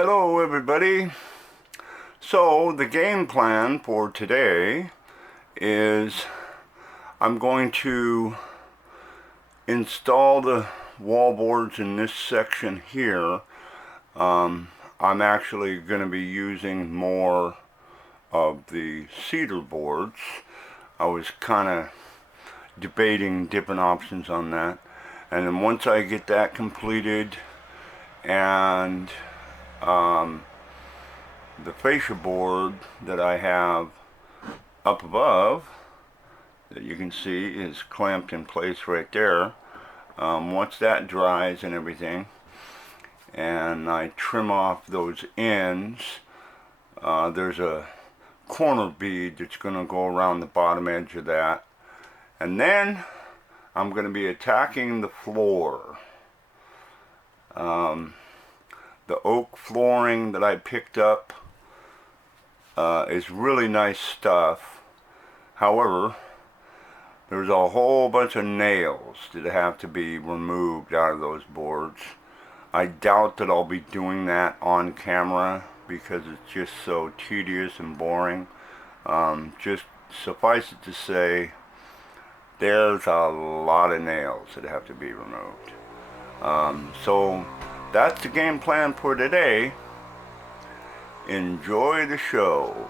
Hello everybody. So the game plan for today is I'm going to install the wall boards in this section here. I'm actually going to be using more of the cedar boards. I was kind of debating different options on that, and then once I get that completed and the fascia board that I have up above that you can see is clamped in place right there. Once that dries and everything, and I trim off those ends, there's a corner bead that's going to go around the bottom edge of that, and then I'm going to be attacking the floor. The oak flooring that I picked up is really nice stuff. However, there's a whole bunch of nails that have to be removed out of those boards. I doubt that I'll be doing that on camera because it's just so tedious and boring. Just suffice it to say, there's a lot of nails that have to be removed. So that's the game plan for today. Enjoy the show.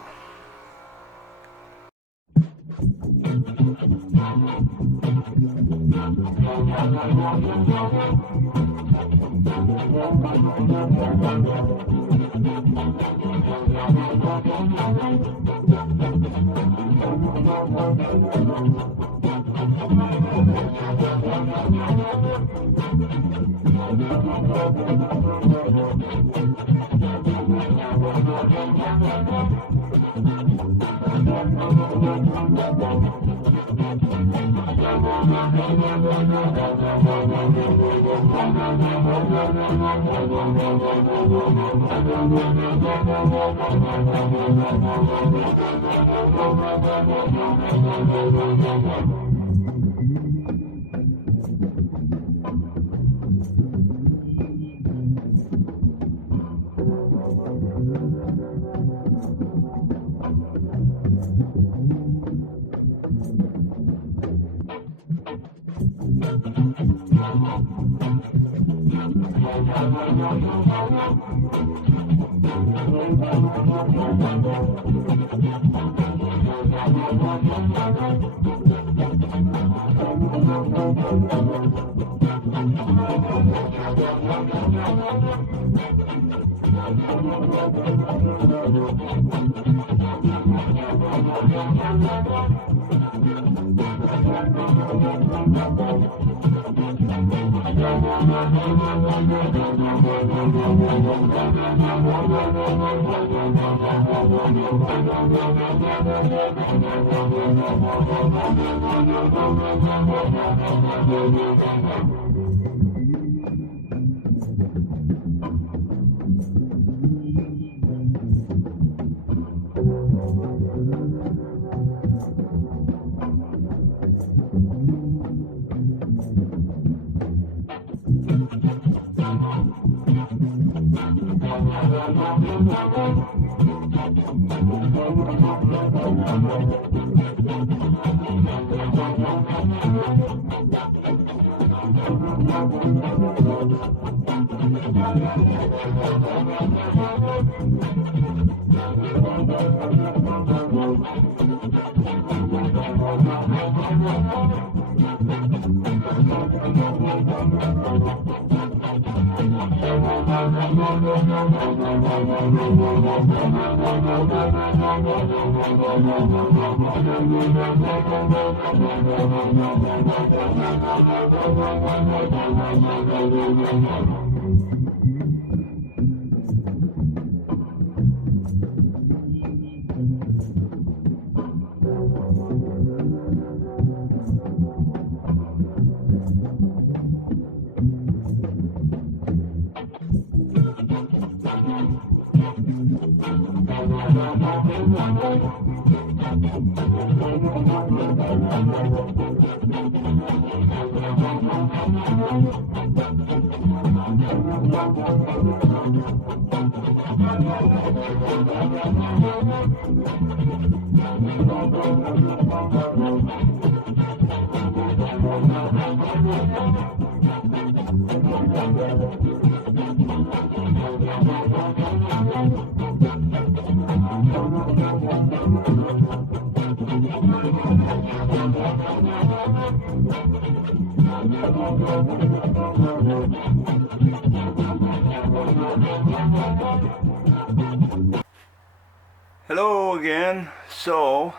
Hello again. So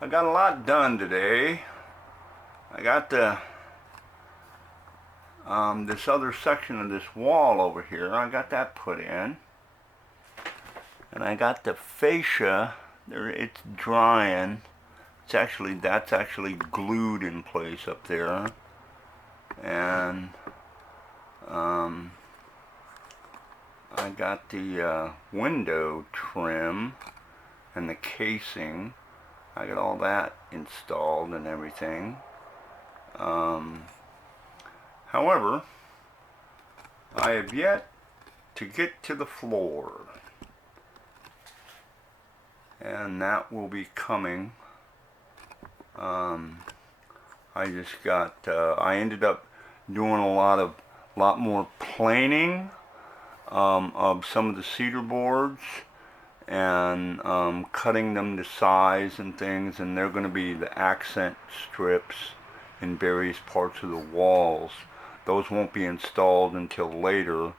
I got a lot done today. I got the this other section of this wall over here. I got that put in, and I got the fascia there. It's drying. That's actually glued in place up there, and I got the window trim and the casing. I got all that installed and everything. However, I have yet to get to the floor, and that will be coming. I ended up doing a lot more planing of some of the cedar boards, and cutting them to size and things, and they're going to be the accent strips in various parts of the walls. Those won't be installed until later,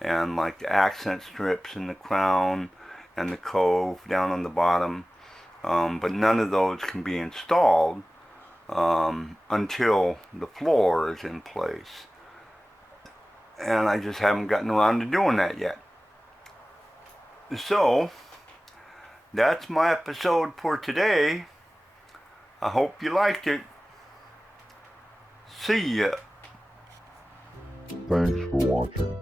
and like the accent strips in the crown and the cove down on the bottom, but none of those can be installed until the floor is in place, and I just haven't gotten around to doing that yet. So that's my episode for today. I hope you liked it. See ya. Thanks for watching.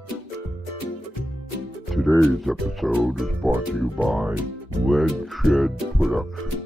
Today's episode is brought to you by Lead Shed Productions.